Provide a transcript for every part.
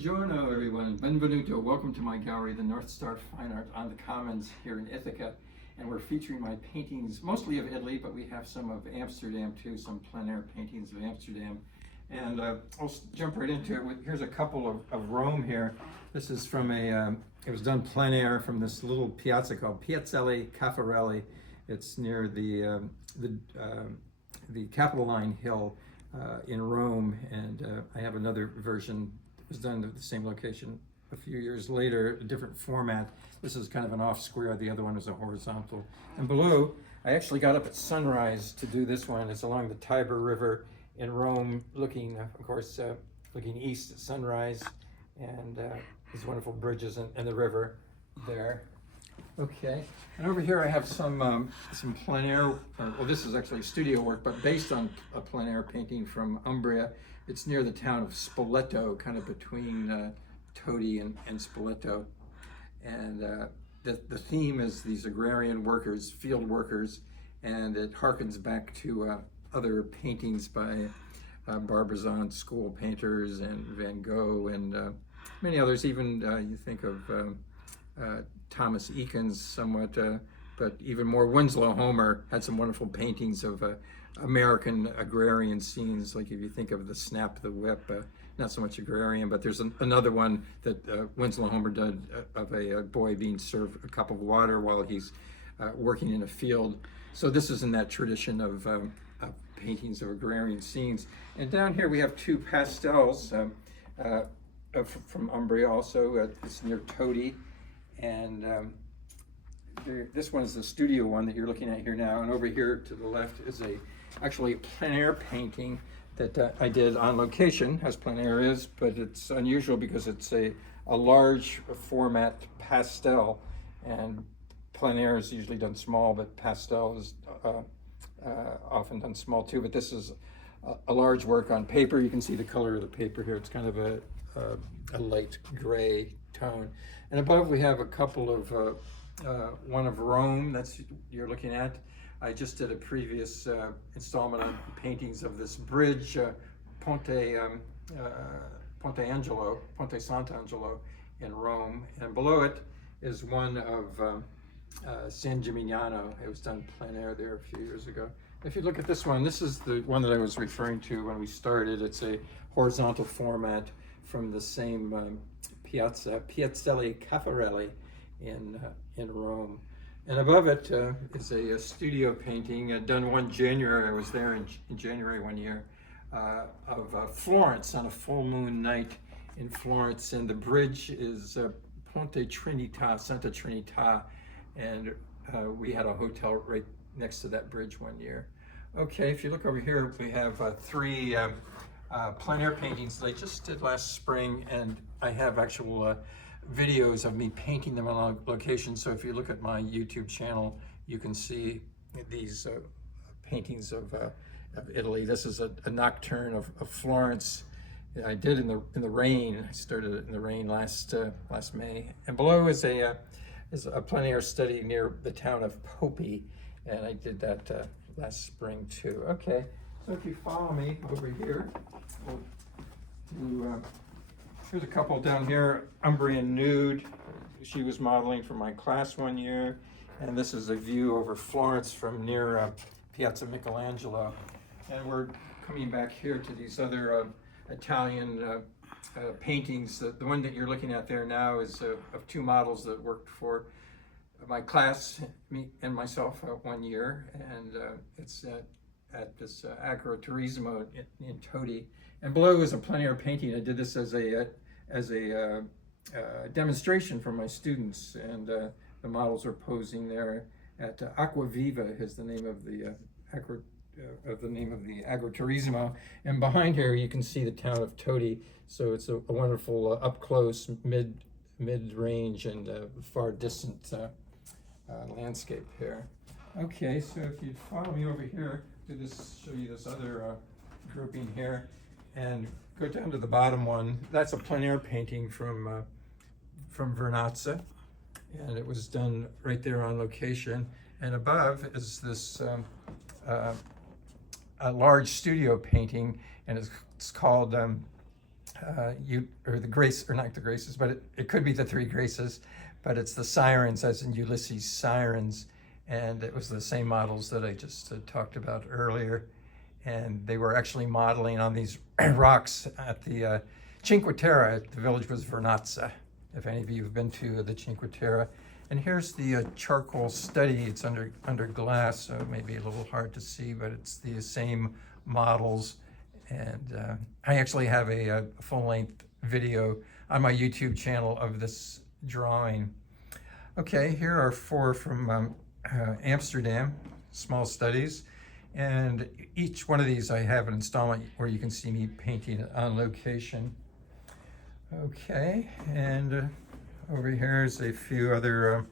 Buongiorno everyone, benvenuto. Welcome to my gallery, the North Star Fine Art on the Commons here in Ithaca. And we're featuring my paintings, mostly of Italy, but we have some of Amsterdam too, some plein air paintings of Amsterdam. And I'll jump right into it. Here's a couple of Rome here. This is from it was done plein air from this little piazza called Piazzale Caffarelli. It's near the Capitoline Hill in Rome, and I have another version that was done at the same location a few years later, a different format. This is kind of an off square, the other one was a horizontal. And below, I actually got up at sunrise to do this one. It's along the Tiber River in Rome, looking, of course, looking east at sunrise, and these wonderful bridges and the river there. Okay, and over here I have some plein air, well, this is actually studio work, but based on a plein air painting from Umbria. It's near the town of Spoleto, kind of between Todi and Spoleto. And the theme is these agrarian workers, field workers, and it harkens back to other paintings by Barbizon school painters and Van Gogh and many others. Even you think of Thomas Eakins somewhat, but even more Winslow Homer had some wonderful paintings of American agrarian scenes, like if you think of the Snap the Whip, not so much agrarian, but there's another one that Winslow Homer did of a boy being served a cup of water while he's working in a field. So this is in that tradition of paintings of agrarian scenes. And down here we have two pastels from Umbria also. It's near Todi. And this one is the studio one that you're looking at here now. And over here to the left is actually a plein air painting that I did on location, as plein air is, but it's unusual because it's a large format pastel. And plein air is usually done small, but pastel is often done small too. But this is a large work on paper. You can see the color of the paper here. It's kind of a light gray tone. And above we have a couple of, one of Rome, that's you're looking at. I just did a previous installment on paintings of this bridge, Ponte Sant'Angelo in Rome. And below it is one of San Gimignano. It was done plein air there a few years ago. If you look at this one, this is the one that I was referring to when we started. It's a horizontal format from the same Piazzale Caffarelli in Rome. And above it is a studio painting done one January. I was there in January one year of Florence on a full moon night in Florence. And the bridge is Ponte Trinita, Santa Trinita. And we had a hotel right next to that bridge one year. Okay, if you look over here, we have three plein air paintings that I just did last spring, and I have actual videos of me painting them on location. So if you look at my YouTube channel, you can see these paintings of Italy. This is a nocturne of Florence. I did in the rain. I started it in the rain last May. And below is a plein air study near the town of Poppi, and I did that last spring too. Okay, so if you follow me over here, here's a couple down here, Umbrian Nude. She was modeling for my class one year. And this is a view over Florence from near Piazza Michelangelo. And we're coming back here to these other Italian paintings. The one that you're looking at there now is of two models that worked for my class, me and myself, one year. And it's at this Agroturismo in Todi. And below is a plein air painting. I did this as a demonstration for my students, and the models are posing there at Acqua Viva is the name of the Agroturismo. And behind here you can see the town of Todi. So it's a wonderful up close, mid range, and far distant landscape here. Okay, so if you follow me over here to show you this other grouping here, and go down to the bottom one. That's a plein air painting from Vernazza, and it was done right there on location. And above is this a large studio painting, and it's called or the grace, or not the graces, but it could be the three graces, but it's the sirens, as in Ulysses' sirens. And it was the same models that I just talked about earlier. And they were actually modeling on these rocks at the Cinque Terre. The village was Vernazza, if any of you have been to the Cinque Terre. And here's the charcoal study. It's under glass, so it may be a little hard to see, but it's the same models. And I actually have a full-length video on my YouTube channel of this drawing. Okay, here are 4 from Amsterdam, small studies. And each one of these I have an installment where you can see me painting it on location. Okay, and over here is a few other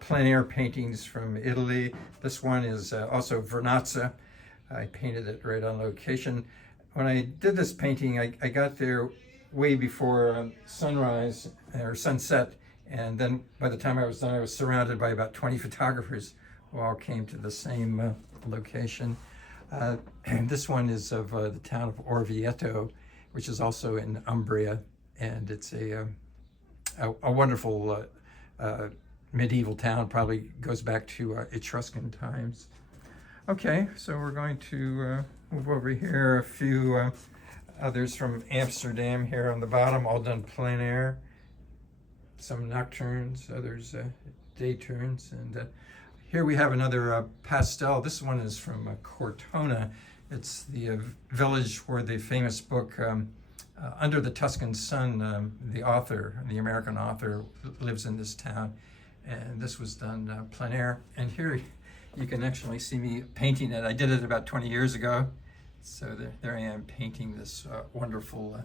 plein air paintings from Italy. This one is also Vernazza. I painted it right on location. When I did this painting, I got there way before sunrise or sunset, and then by the time I was done, I was surrounded by about 20 photographers who all came to the same location. And this one is of the town of Orvieto, which is also in Umbria, and it's a wonderful medieval town, probably goes back to Etruscan times. Okay, so we're going to move over here. A few others from Amsterdam here on the bottom, all done plein air. Some nocturnes, others day turns. And here we have another pastel. This one is from Cortona. It's the village where the famous book Under the Tuscan Sun, the author, the American author, lives in this town. And this was done plein air. And here you can actually see me painting it. I did it about 20 years ago. So there I am painting this wonderful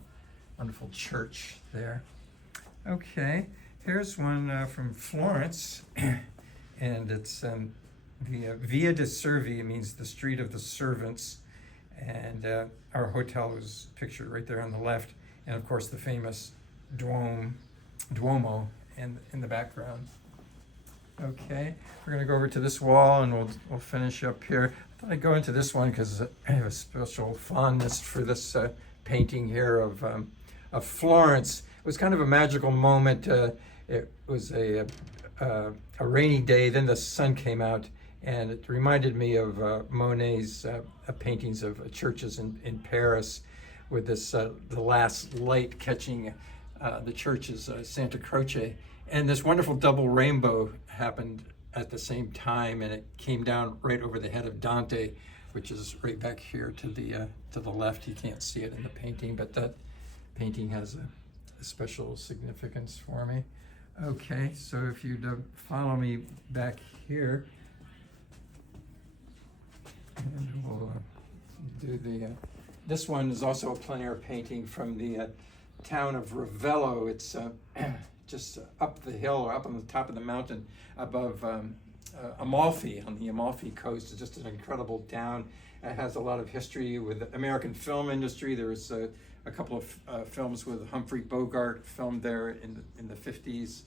church there. Okay, here's one from Florence. And it's the Via de Servi, means the street of the servants. And our hotel was pictured right there on the left. And of course the famous Duomo in the background. Okay, we're gonna go over to this wall and we'll finish up here. I thought I'd go into this one because I have a special fondness for this painting here of Florence. It was kind of a magical moment. It was a rainy day, then the sun came out, and it reminded me of Monet's paintings of churches in Paris, with this the last light catching the churches, Santa Croce. And this wonderful double rainbow happened at the same time, and it came down right over the head of Dante, which is right back here to the left. You can't see it in the painting, but that painting has a special significance for me. Okay, so if you'd follow me back here, and we'll do this one is also a plein air painting from the town of Ravello. It's just up the hill, or up on the top of the mountain above Amalfi, on the Amalfi coast. It's just an incredible town. It has a lot of history with the American film industry. There was a couple of films with Humphrey Bogart filmed there in the 50s,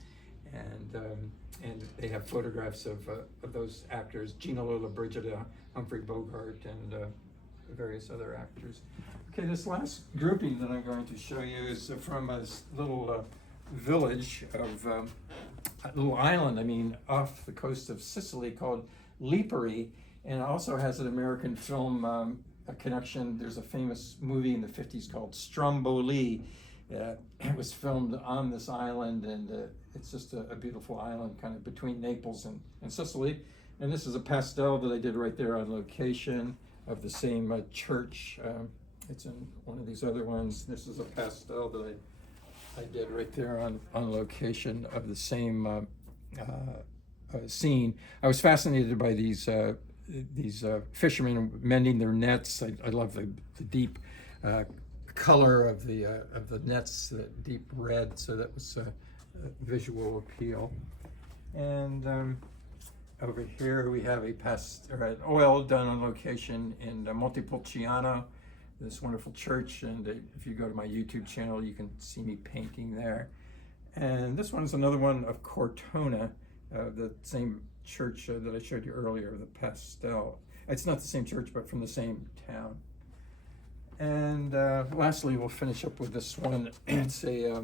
and they have photographs of those actors, Gina Lollobrigida, Humphrey Bogart, and various other actors. Okay, this last grouping that I'm going to show you is from a little village of a little island, off the coast of Sicily, called Lipari, and it also has an American film a connection. There's a famous movie in the 50s called Stromboli. It was filmed on this island, and it's just a beautiful island kind of between Naples and Sicily. And this is a pastel that I did right there on location of the same church. It's in one of these other ones. This is a pastel that I did right there on location of the same scene. I was fascinated by these fishermen mending their nets. I love the deep color of the nets, the deep red. So that was a visual appeal. And over here we have an oil done on location in Montepulciano, this wonderful church. And if you go to my YouTube channel, you can see me painting there. And this one is another one of Cortona, the same church that I showed you earlier, the pastel. It's not the same church, but from the same town. And lastly, we'll finish up with this one. It's a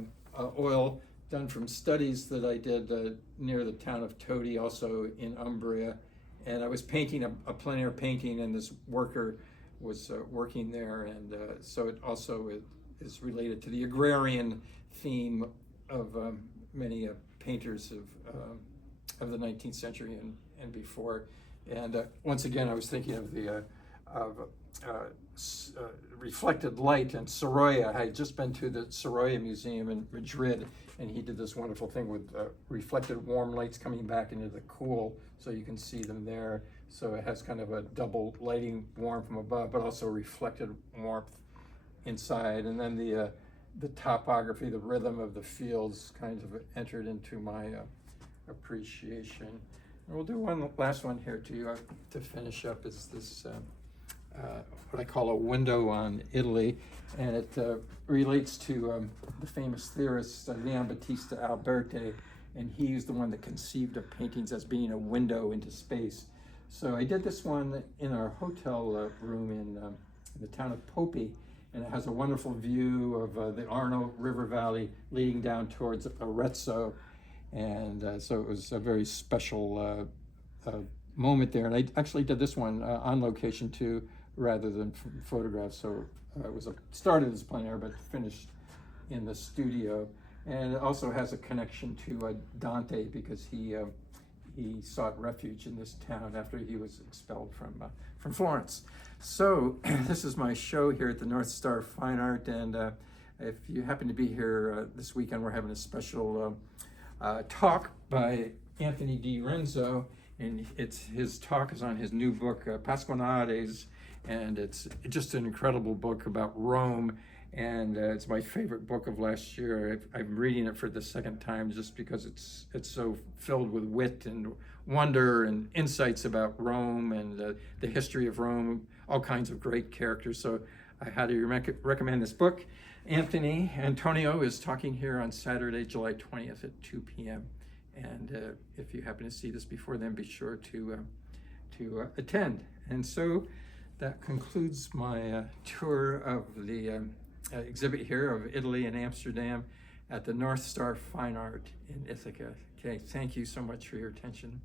oil done from studies that I did near the town of Todi, also in Umbria. And I was painting a plein air painting, and this worker was working there. And so it also is related to the agrarian theme of many painters of the 19th century and before. And once again, I was thinking of the reflected light and Sorolla. I had just been to the Sorolla Museum in Madrid, and he did this wonderful thing with reflected warm lights coming back into the cool, so you can see them there. So it has kind of a double lighting warmth from above, but also reflected warmth inside. And then the topography, the rhythm of the fields kind of entered into my appreciation. And we'll do one last one here to finish up. Is this what I call a window on Italy, and it relates to the famous theorist Leon Battista Alberti, and he's the one that conceived of paintings as being a window into space. So I did this one in our hotel room in the town of Poppi, and it has a wonderful view of the Arno River Valley leading down towards Arezzo, and so it was a very special moment there. And I actually did this one on location too, rather than photographs. So it was started as plein air, but finished in the studio. And it also has a connection to Dante, because he sought refuge in this town after he was expelled from Florence. So this is my show here at the North Star Fine Art, and if you happen to be here this weekend, we're having a special talk by Anthony Di Renzo, and his talk is on his new book, Pasquinades, and it's just an incredible book about Rome, and it's my favorite book of last year. I'm reading it for the second time just because it's so filled with wit and wonder and insights about Rome and the history of Rome, all kinds of great characters. So I highly recommend this book. Antonio is talking here on Saturday, July 20th at 2 p.m. And if you happen to see this before then, be sure to attend. And so that concludes my tour of the exhibit here of Italy and Amsterdam at the North Star Fine Art in Ithaca. Okay, thank you so much for your attention.